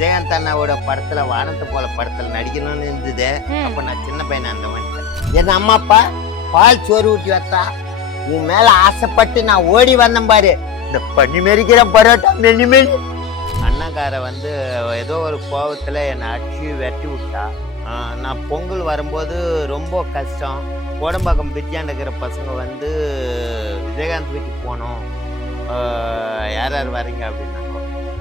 விஜயகாந்த் அண்ணாவோட படத்துல வானத்தை போல படத்துல நடிக்கணும்னு இருந்தது. அப்ப நான் சின்ன பையனா அந்த மாதிரி என் அம்மா அப்பா பால் சோறு ஊட்டி வந்தா உன் மேல ஆசைப்பட்டு நான் ஓடி வந்தேன் பாரு. இந்த பண்ணி மெரிக்கிற பரோட்டா மெனி மெனி அண்ணாக்கார வந்து ஏதோ ஒரு கோபத்துல என்னை அடிச்சு வெட்டி விட்டா. நான் பொங்கல் வரும்போது ரொம்ப கஷ்டம். கோடம்பாக்கம் பிரியாண்டுக்கிற பசங்க வந்து விஜயகாந்த் வீட்டுக்கு போனோம், யார் யார் வரீங்க அப்படின்னாங்க.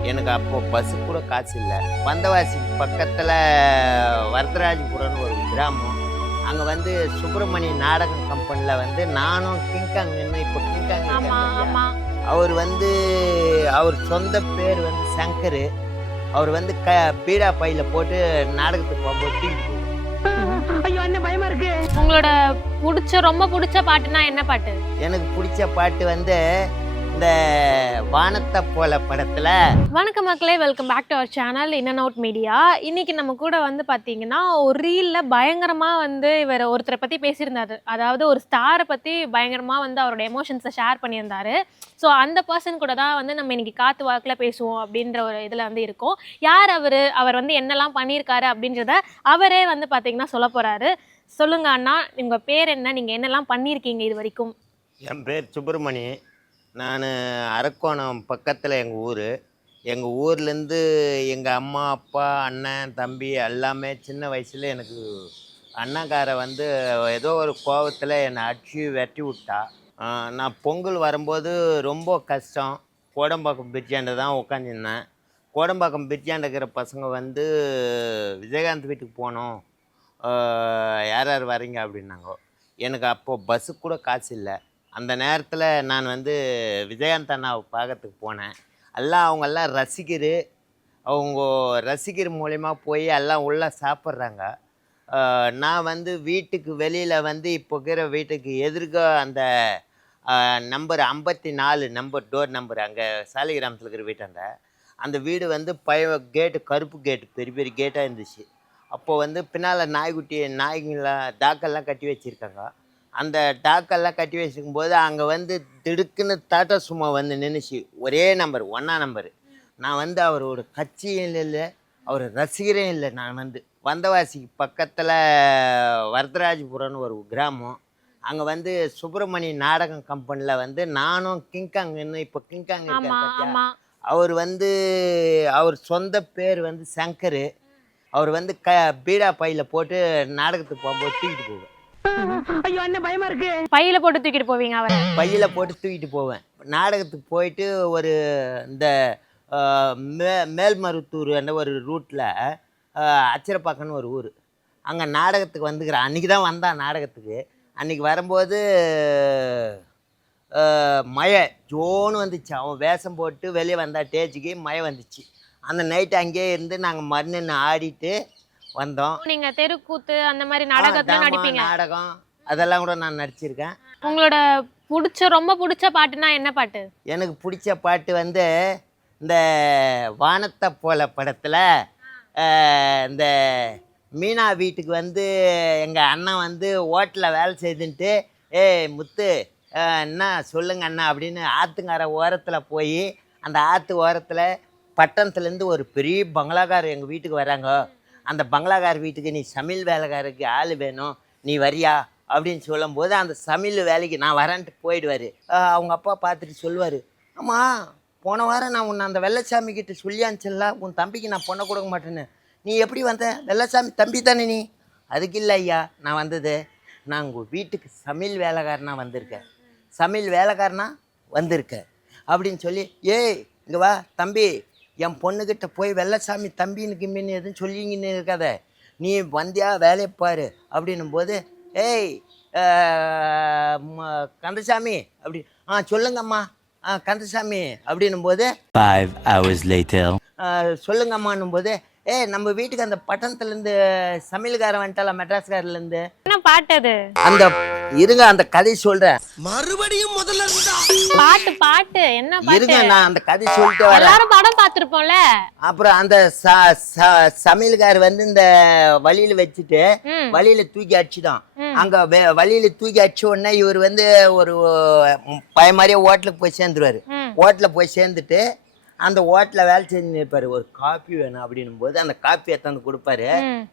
எனக்கு அப்போ பஸ்ஸு கூட காசு இல்லை. வந்தவாசி பக்கத்தில் வரதராஜபுரம்னு ஒரு கிராமம். அங்கே வந்து சுப்பிரமணிய நாடகம் கம்பெனியில் வந்து நானும் கிங்காங் நின்று இப்போ கிங்காங் அவர் வந்து அவர் சொந்த பேர் வந்து சங்கர். அவர் வந்து பீடா பையில போட்டு நாடகத்துக்கு போகும்போது ஐயோ என்ன பயமா இருக்கு. உங்களோட ரொம்ப பிடிச்ச பாட்டுனா என்ன பாட்டு? எனக்கு பிடிச்ச பாட்டு வந்து இந்த வானத்தை போல படத்துல. வணக்கம் மக்களே, welcome back to our channel In and Out Media. இன்னைக்கு நம்ம கூட வந்து பார்த்தீங்கன்னா ஒரு ரீலில் பயங்கரமாக வந்து இவர் ஒருத்தரை பற்றி பேசியிருந்தாரு. அதாவது ஒரு ஸ்டாரை பற்றி பயங்கரமாக வந்து அவரோட எமோஷன்ஸை ஷேர் பண்ணியிருந்தாரு. ஸோ அந்த பர்சன் கூட தான் வந்து நம்ம இன்னைக்கு காத்து வாக்கில் பேசுவோம் அப்படின்ற ஒரு இதில் வந்து இருக்கோம். யார் அவர் வந்து என்னெல்லாம் பண்ணியிருக்காரு அப்படின்றத அவரே வந்து பார்த்தீங்கன்னா சொல்ல போகிறாரு. சொல்லுங்க அண்ணா, உங்கள் பேர் என்ன, நீங்கள் என்னெல்லாம் பண்ணியிருக்கீங்க இது வரைக்கும்? என் பேர் சுப்பிரமணி. நான் அரக்கோணம் பக்கத்தில் எங்கள் ஊர்லேருந்து எங்கள் அம்மா அப்பா அண்ணன் தம்பி எல்லாமே சின்ன வயசில் எனக்கு அண்ணாக்காரை வந்து ஏதோ ஒரு கோபத்தில் என்னை அடிச்சு வெட்டி விட்டா. நான் பொங்கல் வரும்போது ரொம்ப கஷ்டம். கோடம்பாக்கம் பிரிட்ஜாண்ட தான் உட்காந்துருந்தேன். கோடம்பாக்கம் பிரிட்ஜாண்டுக்கிற பசங்க வந்து விஜயகாந்த் வீட்டுக்கு போனோம், யார் யார் வரீங்க அப்படின்னாங்க. எனக்கு அப்போது பஸ்ஸு கூட காசு இல்லை. அந்த நேரத்தில் நான் வந்து விஜயகாந்த் அண்ணாவை பார்க்கறதுக்கு போனேன். அவங்கெல்லாம் அவங்க ரசிகர் மூலயமா போய் எல்லாம் உள்ளே சாப்பிட்றாங்க. நான் வந்து வீட்டுக்கு வெளியில் வந்து இப்போ இருக்கிற வீட்டுக்கு எதிர்க்க அந்த நம்பர் 54 டோர் நம்பர் அங்கே சாலிகிராமத்தில் இருக்கிற வீட்டாண்ட அந்த வீடு வந்து கேட்டு கருப்பு கேட்டு பெரிய பெரிய கேட்டாக இருந்துச்சு. அப்போது வந்து பின்னால் நாய்ங்களாம் டாக்கெல்லாம் கட்டி வச்சுருக்காங்க. அந்த டாக்கெல்லாம் கட்டி வச்சுருக்கும் போது அங்கே வந்து திடுக்குன்னு டாட்டா சும்மா வந்து நின்றுச்சு. ஒரே நம்பர் 1ஆம் நம்பர். நான் வந்து அவரோட கட்சியும் இல்லை, அவர் ரசிகரையும் இல்லை. நான் வந்து வந்தவாசி பக்கத்தில் வரதராஜபுரம்னு ஒரு கிராமம். அங்கே வந்து சுப்பிரமணிய நாடகம் கம்பெனியில் வந்து நானும் கிங்காங் நின்று இப்போ கிங்காங் அவர் வந்து அவர் சொந்த பேர் வந்து சங்கர். அவர் வந்து பீடா பையில் போட்டு நாடகத்துக்கு போகும்போது தூக்கிட்டு போவேன். ஐயோ என்ன பயமா இருக்கு. பையில போட்டு தூக்கிட்டு போவீங்க? அவரை பையில போட்டு தூக்கிட்டு போவேன். நாடகத்துக்கு போயிட்டு ஒரு இந்த மேல்மருத்தூர் அந்த ஒரு ரூட்டில் அச்சிரப்பாக்கன்னு ஒரு ஊர். அங்கே நாடகத்துக்கு வந்துக்கிறேன். அன்றைக்கி தான் வந்தான் நாடகத்துக்கு. அன்றைக்கி வரும்போது மழை ஜோன்னு வந்துச்சு. அவன் வேஷம் போட்டு வெளியே வந்தா ஸ்டேஜுக்கு மழை வந்துச்சு. அந்த நைட்டு அங்கேயே இருந்து நாங்கள் மண்ணு ஆடிட்டு வந்தோம். நீங்க தெருக்கூத்து அந்த மாதிரி நாடகத்துல நடிப்பீங்க? நாடகம் அதெல்லாம் கூட நான் நடிச்சிருக்கேன். உங்களோட ரொம்ப பிடிச்ச பாட்டுனா என்ன பாட்டு? எனக்கு பிடிச்ச பாட்டு வந்து இந்த வானத்தை போல படத்துல இந்த மீனா வீட்டுக்கு வந்து எங்கள் அண்ணன் வந்து ஹோட்டலில் வேலை செய்துன்ட்டு முத்து என்ன சொல்லுங்க அண்ணா அப்படின்னு ஆற்றுங்கார ஓரத்தில் போய் அந்த ஆற்று ஓரத்தில் பட்டணத்துலேருந்து ஒரு பெரிய பங்களாக்காரர் எங்கள் வீட்டுக்கு வராங்க. அந்த பங்களாக்கார வீட்டுக்கு நீ சமையல் வேலைக்காரருக்கு ஆள் வேணும், நீ வரியா அப்படின்னு சொல்லும்போது அந்த சமையல் வேலைக்கு நான் வரேன்ட்டு போயிடுவார். அவங்க அப்பா பார்த்துட்டு சொல்லுவார், ஆமாம் போன வாரம் நான் உன்னை அந்த வெள்ளச்சாமி கிட்ட சொல்லியான்ச்சல்ல, உன் தம்பிக்கு நான் பொண்ணை கொடுக்க மாட்டேன்னு, நீ எப்படி வந்த? வெள்ளச்சாமி தம்பி தானே நீ? அதுக்கு இல்லை ஐயா, நான் வந்தது நான் உங்கள் வீட்டுக்கு சமையல் வேலைக்காரனா வந்திருக்கேன், சமையல் வேலைக்காரனா வந்திருக்கேன் அப்படின்னு சொல்லி, ஏய் இங்கே வா தம்பி, என் பொண்ணுக்கிட்ட போய் வெள்ளச்சாமி தம்பின்னு கிம்பின்னு எதுவும் சொல்லிங்கன்னு இருக்காத, நீ வந்தியா வேலையை பாரு அப்படின்னும் போது, ஏய் கந்தசாமி அப்படி சொல்லுங்கம்மா கந்தசாமி அப்படின்னும் போது 5 hours later சொல்லுங்கம்மான்னும் போது, நம்ம வீட்டுக்கு அந்த பட்டணத்துலேருந்து சமையல்காரன் வந்துட்டால மெட்ராஸ்காரிலேருந்து. என்ன பாட்டு அது? அந்த இருங்க அந்த கதை சொல்றேன். மறுபடியும் முதல்ல இருந்தா பாட்டு என்ன பாட்டு? இருங்க நான் அந்த கதை சொல்லிட்டு வரேன். எல்லாரும் படம் பார்த்திருப்போம்ல. அப்புறம் அந்த சமையல்கார் வந்து இந்த வழியில வச்சுட்டு வழியில தூக்கி அடிச்சுதான். அங்க வழியில தூக்கி அடிச்ச உடனே இவர் வந்து ஒரு பய மாதிரியே ஹோட்டலுக்கு போய் சேர்ந்துருவாரு. ஹோட்டல போய் சேர்ந்துட்டு அந்த ஹோட்டலில் வேலை செஞ்சு இருப்பாரு, ஒரு காப்பி வேணும் அப்படின்னும் போது அந்த காப்பி எடுத்தாந்து கொடுப்பாரு.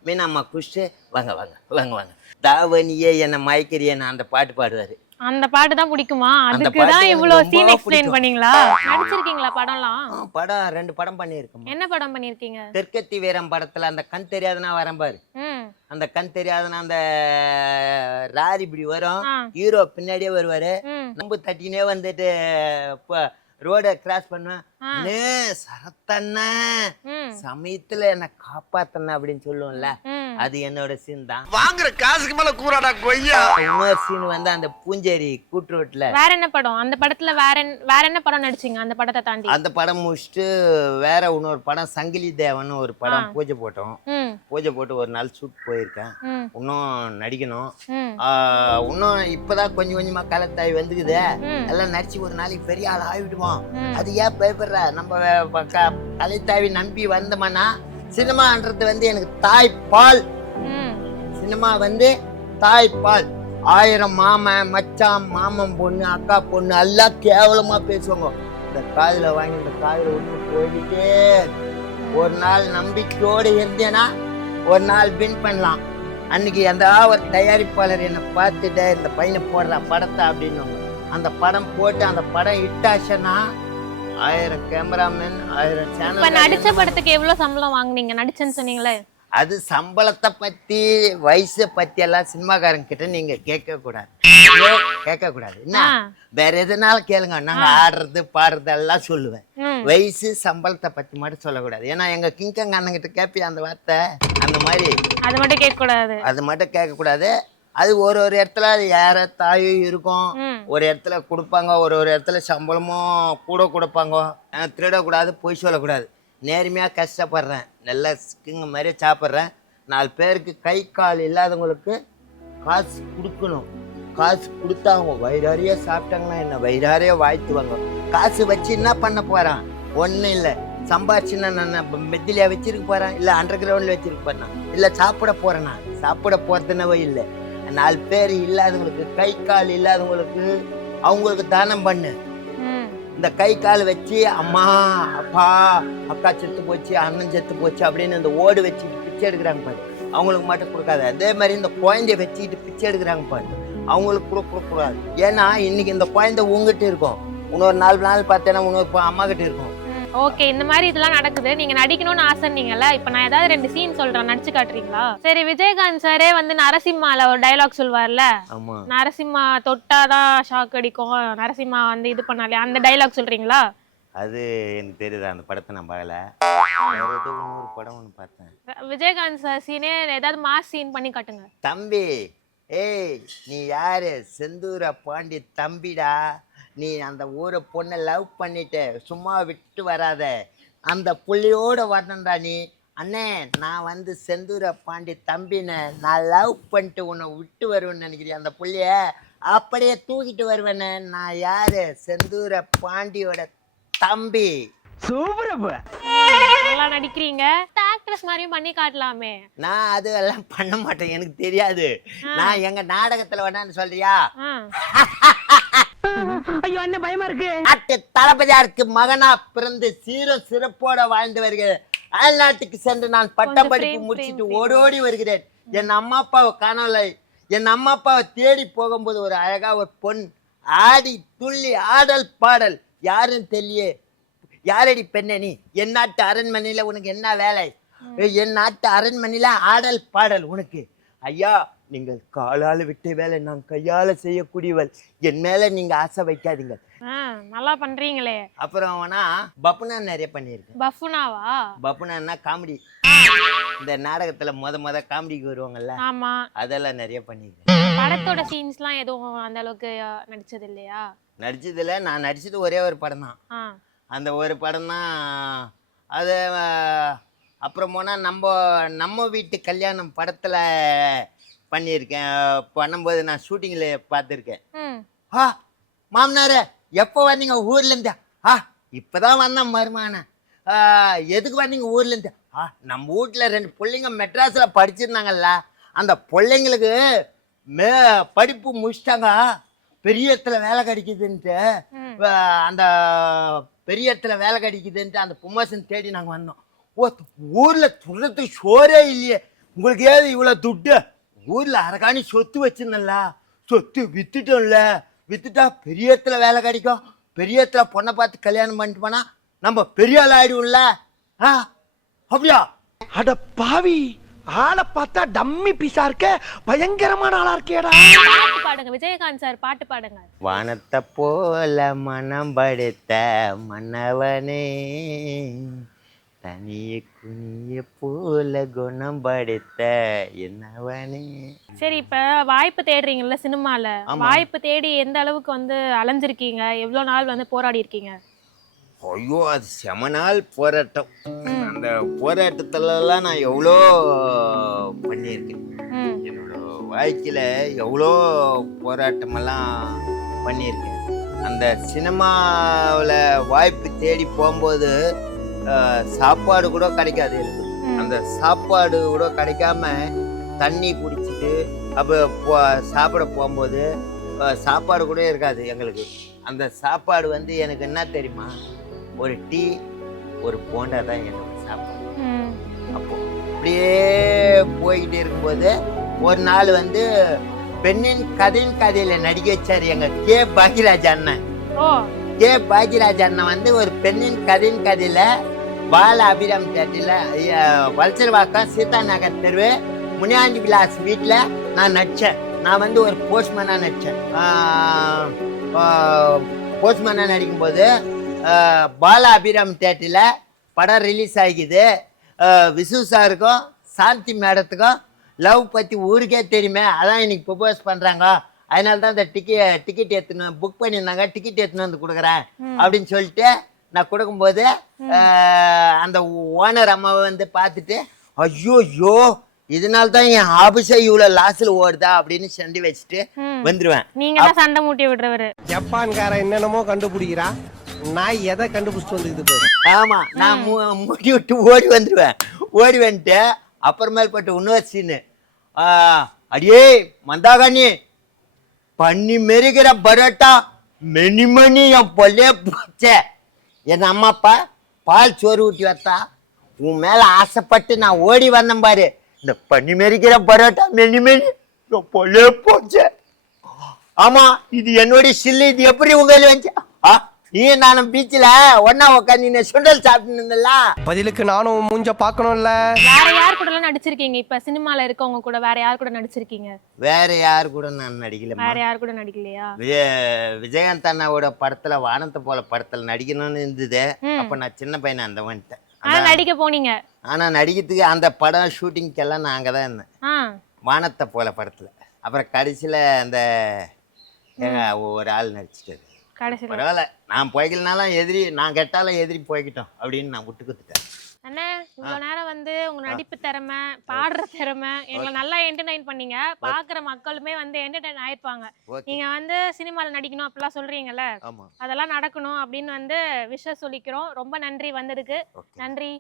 மீனம்மா குடிச்சிட்டு வாங்க வாங்க வாங்க வாங்க தாவணியே என்னை மயக்கிறியன்னு அந்த பாட்டு பாடுவாரு. அந்த பாட்டு தான் பிடிக்குமா? அந்த அதுக்கு பாட்டு தான் எனக்கு இவ்வளவு ரொம்ப சீன் எக்ஸ்பிளைன் பிடிக்கும். பண்ணீங்களா? நடிச்சிருக்கீங்களா படம்லாம்? படம் 2 படம் பண்ணியிருக்கோம். என்ன படம் பண்ணிருக்கீங்க? தெற்கத்தி வீரம் படத்துல அந்த கண் தெரியாதுன்னா வரேன் பாரு, ம். அந்த கண் தெரியாதுன்னா அந்த ராரி இப்படி வரும், ஆ. ஹீரோ பின்னாடியே வருவாரு, ம். நம்பு தட்டினே வந்துட்டு ரோட கிராஸ் பண்ணுவேன். ஆ. சரத்தண்ணா ம். சமயத்துல என்ன காப்பாத்தண்ணா அப்படின்னு சொல்லுவோம்ல, ம். அது என்னோட சீன் தான். வாங்குற காசுக்கு மேல கூறாடா கொய்யா. இன்னொரு சீன் வந்து அந்த பூஞ்சேரி கூட்டுரோட்ல, வேற என்ன படம்? அந்த படத்துல வேற என்ன படம் நடிச்சீங்க அந்த படத்தை தாண்டி? அந்த படம் முடிச்சுட்டு வேற இன்னொரு படம் சங்கிலி தேவன் ஒரு படம் பூஜை போட்டோம். ம். பூஜை போட்டு ஒரு நாள் ஷூட் போயிருக்கேன். ம். இன்னும் நடிக்கணும். ம். இன்னும் இப்பதான் கொஞ்சம் கொஞ்சமா கலத்தாய் வந்துக்குது. ம். எல்லாம் நடிச்சு ஒரு நாளைக்கு பெரிய ஆள் ஆகிடுவோம். ம். அது ஏன் பயப்படுற? நம்ம கலைத்தாவி நம்பி வந்தோம்னா, சினிமான்றது வந்து எனக்கு தாய்ப்பால். ம். சினிமா வந்து தாய்ப்பால். 1000 மாமன் மச்சான் மாமன் பொண்ணு அக்கா பொண்ணு எல்லாம் கேவலமா பேசுவாங்க. இந்த காதுல வாங்கி இந்த காதுல விட்டு போயிட்டே ஒரு நாள் நம்பிக்கையோடு இருந்தேன்னா ஒரு நாள் வின் பண்ணலாம். அன்னைக்கு அந்த ஒரு தயாரிப்பாளர் என்னை பார்த்துட்டு இந்த பையனை போடுற படத்தை அப்படின்னு அந்த படம் போட்டு அந்த படம் இட்டாச்சுன்னா 1000 கேமராமேன் 1000 இப்ப சேனல். நடிச்ச படத்துக்கு எவ்வளவு சம்பளம் வாங்குனீங்க? நடிச்சேன்னு சொன்னீங்களே. அது சம்பளத்தை பத்தி வயசை பத்தி எல்லாம் சினிமாக்காரங்க கிட்ட நீங்க கேட்க கூடாது, கேட்க கூடாது. என்ன ஆ. வேற எதுனாலும் கேளுங்க, நாங்க ஆடுறது பாடுறது எல்லாம் சொல்லுவேன். ம். வயசு சம்பளத்தை பத்தி மட்டும் சொல்லக்கூடாது. ஏன்னா எங்க கிங்கங்க அண்ணங்கிட்ட கேட்பியா அந்த வார்த்தை, அந்த மாதிரி அது மட்டும் கேட்க கூடாது. அது மட்டும் கேட்க கூடாது. அது ஒரு இடத்துல அது யார தாயும் இருக்கும், ம். ஒரு இடத்துல கொடுப்பாங்க, ஒரு இடத்துல சம்பளமும் கூட கொடுப்பாங்க. திருடக்கூடாது, பொய் சொல்லக்கூடாது. நேர்மையாக கஷ்டப்படுறேன், நல்லா ஸ்கிங்க மாதிரி சாப்பிட்றேன். 4 பேருக்கு கை கால் இல்லாதவங்களுக்கு காசு கொடுக்கணும். காசு கொடுத்தா அவங்க வயிறாரியே சாப்பிட்டாங்கன்னா என்ன வயிறாரியே வாழ்த்துவாங்க. காசு வச்சு என்ன பண்ண போகிறான்? ஒன்றும் இல்லை. சம்பாரிச்சுன்னா நான் மெத்திலியா வச்சிருக்க போகிறேன், இல்லை அண்டர் கிரவுண்டில் வச்சிருக்க போறேன், இல்லை சாப்பிட போகிறேன்னா சாப்பிட போகிறதுனவே இல்லை. 4 பேர் இல்லாதவங்களுக்கு கை கால் இல்லாதவங்களுக்கு அவங்களுக்கு தானம் பண்ணு. ம். இந்த கை கால் வச்சு அம்மா அப்பா அக்கா செத்து போச்சு அண்ணன் செத்து போச்சு அப்படின்னு இந்த ஓடு வச்சுட்டு பிச்சை எடுக்கிறாங்க பாரு, அவங்களுக்கு மட்டும் கொடுக்காது. அதே மாதிரி இந்த குழந்தைய வச்சுக்கிட்டு பிச்சை எடுக்கிறாங்க பாரு, அவங்களுக்கு கூட கொடுக்கூடாது. ஏன்னா இன்னைக்கு இந்த குழந்தை உங்ககிட்ட இருக்கும், இன்னொரு 4 நாள் பார்த்தேன்னா இன்னொரு அம்மா கிட்ட இருக்கும். ஓகே, இந்த மாதிரி இதெல்லாம் நடக்குது. நீங்க நடிக்கணும்னு ஆசைன்னீங்கல்ல, இப்ப நான் ஏதாவது 2 சீன் சொல்றேன், நடிச்சு காட்டுறீங்களா? சரி, விஜயகாந்த் சாரே வந்து நரசிம்மால ஒரு டயலாக் சொல்வார்ல, ஆமா, நரசிம்மா தொட்டாதான் ஷாக் அடிக்கும், நரசிம்மா வந்து இது பண்ணாலே, அந்த டயலாக் சொல்றீங்களா? அது எனக்கு தெரியுது. அந்த படத்தை நான் பார்க்கல, இன்னொரு படம் ஒன்று பார்த்தேன். விஜயகாந்த் சார் சீனே ஏதாவது மாஸ் சீன் பண்ணி காட்டுங்க. தம்பி, ஏய் நீ யாரு? செந்தூர பாண்டி தம்பிடா. நீ அந்த ஊரை பொண்ணை லவ் பண்ணிட்டு சும்மா விட்டு வராத, அந்த புள்ளியோட வரணும்டா நீ. அண்ணே நான் வந்து செந்தூர பாண்டி தம்பினை நான் லவ் பண்ணிட்டு உன்னை விட்டு வருவேன்னு நினைக்கிறேன். அந்த புள்ளிய அப்படியே தூக்கிட்டு வருவேன்னு. நான் யாரு? செந்தூர பாண்டியோட தம்பி. நல்லா நடிக்கிறீங்க, ஆக்ட்ரஸ் மாதிரியும் பண்ணி காட்டலாமே. நான் அது எல்லாம் பண்ண மாட்டேன், எனக்கு தெரியாது. நான் எங்க நாடகத்துல வேணான்னு சொல்றியா? ஆ. ஐயோ என்ன பயமா இருக்கு. நாட்டு தளபதியாருக்கு மகனா பிறந்து சீர சிறப்போட வாழ்ந்து வருகிறேன். அயல்நாட்டுக்கு சென்று நான் பட்டம் படிப்பு முடிச்சுட்டு ஓடோடி வருகிறேன். என் அம்மா அப்பாவை காணலை. என் அம்மா அப்பாவை தேடி போகும்போது ஒரு அழகா ஒரு பொன் ஆடி துள்ளி ஆடல் பாடல். யாருன்னு தெரியல. யாரடி பெண்ணே நீ? என் நாட்டு அரண்மனையில உனக்கு என்ன வேலை? என் நாட்டு அரண்மனையில ஆடல் பாடல் உனக்கு. ஐயா நீங்கள் காலால விட்ட வேலை நான் கையால செய்யக்கூடியவள். என் மேல நீங்க ஆசை வைக்காதீங்க. நல்லா பண்றீங்களே. அப்புறம் வேணா பப்புனா நிறைய பண்ணியிருக்கேன். பஃபுனாவா? பப்புனா காமெடி. இந்த நாடகத்துல முத காமெடிக்கு வருவாங்கல்ல, ஆமா, அதெல்லாம் நிறைய பண்ணியிருக்கேன். படத்தோட சீன்ஸ்லாம் எதுவும் அந்த அளவுக்கு நடிச்சது இல்லையா? நடிச்சதுல நான் நடிச்சது ஒரே ஒரு படம் தான். அந்த ஒரு படம் தான். அது அப்புறம் போனால் நம்ம வீட்டு கல்யாணம் படத்தில் பண்ணியிருக்கேன். பண்ணும்போது நான் ஷூட்டிங்கில் பார்த்துருக்கேன். மாமனாரே எப்போ வந்தீங்க ஊர்லேருந்து? இப்போதான் வந்தேன் மருமான. எதுக்கு வந்தீங்க ஊர்லேருந்து? நம்ம வீட்டில் 2 பிள்ளைங்க மெட்ராஸில் படிச்சிருந்தாங்கல்ல, அந்த பிள்ளைங்களுக்கு படிப்பு முடிச்சிட்டாங்க, பெரிய இடத்துல வேலை கிடைக்குதுன்ட்டு அந்த பெரிய இடத்துல வேலை கிடைக்குதுன்ட்டு அந்த ப்ரொமோஷன் தேடி நாங்கள் வந்தோம். ஓ, ஊரில் துறத்துக்கு சோறே இல்லையே, உங்களுக்கு ஏது இவ்வளோ துட்டு? ஊரில் அரகாணி சொத்து வச்சுருந்தல, சொத்து வித்துட்டோம்ல, வித்துட்டா பெரிய இடத்துல வேலை கிடைக்கும், பெரிய இடத்துல பொண்ணை பார்த்து கல்யாணம் பண்ணிட்டு போனா நம்ம பெரிய ஆள் ஆயிடும்ல. ஆ, அப்படியா? அட பாவி, ஆளை பார்த்தா டம்மி பீஸா இருக்க, பயங்கரமான ஆளா இருக்கேடா. பாட்டு பாடுங்க விஜயகாந்த் சார், பாட்டு பாடுங்க. வானத்தை போல மனம் படுத்த மன்னவனே, தனிய குனிய போல குணம் படுத்த என்னவனே. சரி, இப்ப வாய்ப்பு தேடுறீங்கல்ல சினிமால, ஆமா. வாய்ப்பு தேடி எந்த அளவுக்கு வந்து அலைஞ்சிருக்கீங்க, எவ்வளவு நாள் வந்து போராடி இருக்கீங்க? ஐயோ, அது செம நாள் போராட்டம். அந்த போராட்டத்துலலாம் நான் எவ்வளோ பண்ணியிருக்கேன். என்னோட வாழ்க்கையில் எவ்வளோ போராட்டமெல்லாம் பண்ணியிருக்கேன். அந்த சினிமாவில் வாய்ப்பு தேடி போகும்போது சாப்பாடு கூட கிடைக்காது எனக்கு. அந்த சாப்பாடு கூட கிடைக்காம தண்ணி குடிச்சிட்டு அப்போ சாப்பிட போகும்போது சாப்பாடு கூட இருக்காது எங்களுக்கு. அந்த சாப்பாடு வந்து எனக்கு என்ன தெரியுமா, ஒரு டீ ஒரு போண்டா தான் என்னோட சாப்பாடு. அப்போ அப்படியே போய்கிட்டு இருக்கும்போது ஒரு நாள் வந்து பெண்ணின் கதையில நடிக்க வச்சார் எங்க கே பாக்யராஜ் அண்ணன். கே பாக்யராஜ் அண்ணன் வந்து ஒரு பெண்ணின் கதையில பால அபிராம் தேட்டரில் வல்சல்வாக்கம் சீதா நகர் தெருவு முனியாண்டி விலாஸ் வீட்டில் நான் நடித்தேன். நான் வந்து ஒரு போஸ்ட்மேனாக நடித்தேன். போஸ்ட்மேனாக நடிக்கும்போது பால அபிராம் தேட்டரில் படம் ரிலீஸ் ஆகிக்குது. விசு சாருக்கும் சாந்தி மேடத்துக்கும் லவ் பற்றி ஊருக்கே தெரியுமே, அதான் இன்னைக்கு ப்ரொபோஸ் பண்ணுறாங்க, அதனால தான் இந்த டிக்கெட் எடுத்துன்னு புக் பண்ணியிருந்தாங்க, டிக்கெட் எடுத்துன்னு வந்து கொடுக்குறேன் அப்படின்னு சொல்லிட்டு நான் கொடுக்கும்போது அந்த ஓனர் அம்மாவை வந்து பார்த்துட்டு, ஐயோ இதனால தான் என் ஆபீஸே இவ்வளோ லாஸில் ஓடுதா அப்படின்னு சண்டை வச்சுட்டு வந்துடுவேன். நீங்க தான் சண்டை மூட்டி விடுறவரு. ஜப்பான்காரன் என்னென்னமோ கண்டுபிடிக்கிறா, நான் எதை கண்டுபிடிச்சிட்டு வந்துக்குது. ஆமா, நான் மூடி விட்டு ஓடி வந்துடுவேன். ஓடி வந்துட்டு அப்புறமேல் பட்டு இன்னொரு சீனு, அடியே மந்தாகாணி பண்ணி மெருகிற பரோட்டா மெனி என் பொல்லே போச்சே. என் அம்மா அப்பா பால் சோறு ஊட்டி வைத்தா, உன் மேல ஆசைப்பட்டு நான் ஓடி வந்தேன் பாரு, இந்த பண்ணி மெருகிற பரோட்டா மெனி என் பொல்லே போச்சே. ஆமா, இது என்னுடைய சில்லு, இது எப்படி உங்களை வந்து நீ நானும் பீச்சில் ஒன்னா உட்காந்து சுண்டல் சாப்பிட்டு இருந்தல. பதிலுக்கு நானும் மூஞ்ச பார்க்கணும்ல. வேற யார் கூட எல்லாம் நடிச்சிருக்கீங்க? இப்ப சினிமால இருக்கவங்க கூட வேற யார் கூட நடிச்சிருக்கீங்க? வேற யாரு கூட நான் நடிக்கல. வேற யார் கூட நடிக்கலையா? விஜயகாந்த் அண்ணாவோட படத்துல வானத்தை போல படத்துல நடிக்கணும்னு இருந்தது. அப்ப நான் சின்ன பையனை அந்த வந்துட்டேன். ஆனா நடிக்க போனீங்க. ஆனா நடிக்கிறதுக்கு அந்த படம் ஷூட்டிங்கெல்லாம் நான் அங்கதான் இருந்தேன், வானத்தை போல படத்துல. அப்புறம் கடைசியில அந்த ஒரு ஆள் நடிச்சிட்டது. பரவாயில்ல, நான் போய்க்கலனாலும் எதிரி, நான் கெட்டாலும் எதிரி போய்கிட்டோம் அப்படின்னு நான் விட்டு கொடுத்துட்டேன். அண்ணா, இவ்வளவு நேரம் வந்து உங்க நடிப்பு திறமை, பாடுற திறமை எங்களை நல்லா என்டர்டைன் பண்ணீங்க. பாக்குற மக்களுமே வந்து என்டர்டைன் ஆயிருப்பாங்க. நீங்க வந்து சினிமால நடிக்கணும் அப்படிலாம் சொல்றீங்கல்ல, அதெல்லாம் நடக்கணும் அப்படின்னு வந்து விஷயம் சொல்லிக்கிறோம். ரொம்ப நன்றி வந்ததுக்கு. நன்றி.